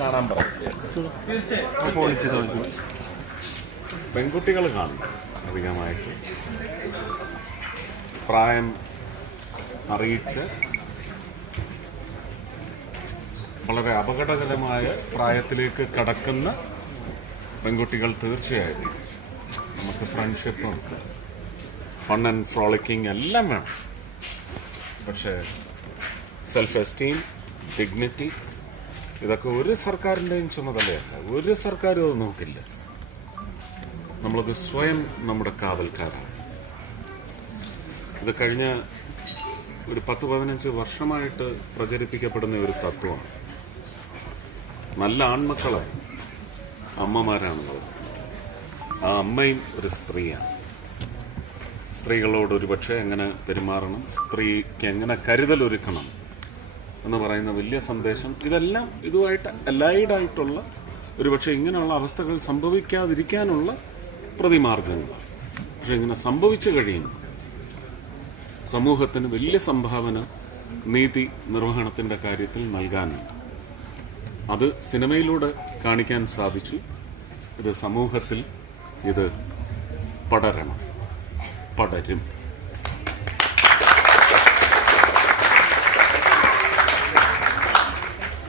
കാണാൻ പെൺകുട്ടികൾ കാണും അധികമായിട്ട് പ്രായം അറിയിച്ച് വളരെ അപകടകരമായ പ്രായത്തിലേക്ക് കടക്കുന്ന പെൺകുട്ടികൾ തീർച്ചയായും നമുക്ക് ഫ്രണ്ട്ഷിപ്പും ഫൺ ആൻഡ് ഫ്രോളിക്കിംഗ് എല്ലാം വേണം. പക്ഷേ സെൽഫ് എസ്റ്റീം, ഡിഗ്നിറ്റി ഇതൊക്കെ ഒരു സർക്കാരിൻ്റെയും ചുമതലയല്ല. ഒരു സർക്കാരും അത് നോക്കില്ല. നമ്മളത് സ്വയം നമ്മുടെ കാവൽക്കാരാണ്. ഇത് കഴിഞ്ഞ ഒരു 10-15 വർഷമായിട്ട് പ്രചരിപ്പിക്കപ്പെടുന്ന ഒരു തത്വമാണ്. നല്ല ആൺമക്കളെ അമ്മമാരാണുള്ളത്. ആ അമ്മയും ഒരു സ്ത്രീയാണ്. സ്ത്രീകളോട് ഒരുപക്ഷെ എങ്ങനെ പെരുമാറണം, സ്ത്രീക്ക് എങ്ങനെ കരുതലൊരുക്കണം എന്ന് പറയുന്ന വലിയ സന്ദേശം, ഇതെല്ലാം ഇതുമായിട്ട് അലൈഡായിട്ടുള്ള ഒരുപക്ഷെ ഇങ്ങനെയുള്ള അവസ്ഥകൾ സംഭവിക്കാതിരിക്കാനുള്ള പ്രതിമാർഗങ്ങളാണ്. പക്ഷെ ഇങ്ങനെ സംഭവിച്ചു കഴിയുന്നു സമൂഹത്തിന് വലിയ സംഭാവന നീതി നിർവഹണത്തിൻ്റെ കാര്യത്തിൽ നൽകാനുണ്ട്. അത് സിനിമയിലൂടെ കാണിക്കാൻ സാധിച്ചു. ഇത് സമൂഹത്തിൽ ഇത് പടരണം, പടരും.